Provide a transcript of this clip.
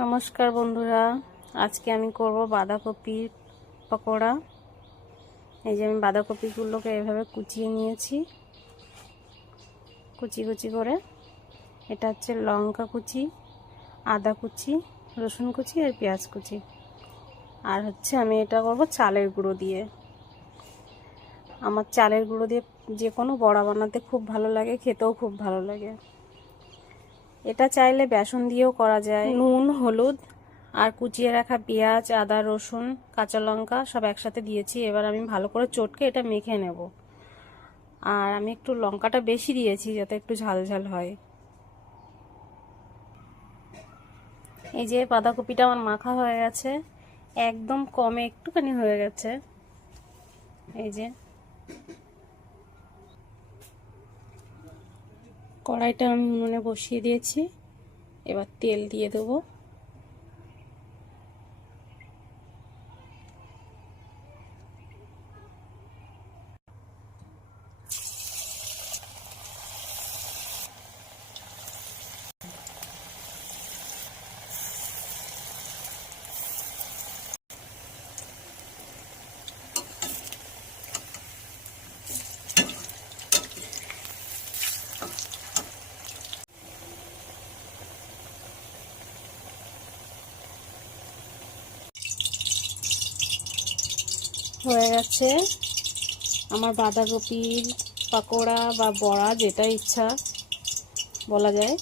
নমস্কার বন্ধুরা, আজকে আমি করব বাঁধাকপির পকোড়া। এই যে আমি বাঁধাকপিগুলোকে এভাবে কুচিয়ে নিয়েছি, কুচি কুচি করে। এটা হচ্ছে লঙ্কা কুচি, আদা কুচি, রসুন কুচি আর পেঁয়াজ কুচি। আর হচ্ছে আমি এটা করব চালের গুঁড়ো দিয়ে। আমার চালের গুঁড়ো দিয়ে যে কোনো বড়া বানাতে খুব ভালো লাগে, খেতেও খুব ভালো লাগে। এটা চাইলে বেসন দিয়েও করা যায়। নুন, হলুদ আর কুচিয়ে রাখা পেঁয়াজ, আদা, রসুন, কাঁচা লঙ্কা সব একসাথে দিয়েছি। এবার আমি ভালো করে চটকে এটা মেখে নেব। আর আমি একটু লঙ্কাটা বেশি দিয়েছি যাতে একটু ঝাল ঝাল হয়। এই যে বাঁধাকপিটা আমার মাখা হয়ে গেছে, একদম কমে একটুখানি হয়ে গেছে। এই যে কড়াইটা আমি উনুনে বসিয়ে দিয়েছি, এবার তেল দিয়ে দেবো। হয়ে গেছে আমার বাঁধাকপির পকোড়া বা বড়া, যেটা ইচ্ছা বলা যায়।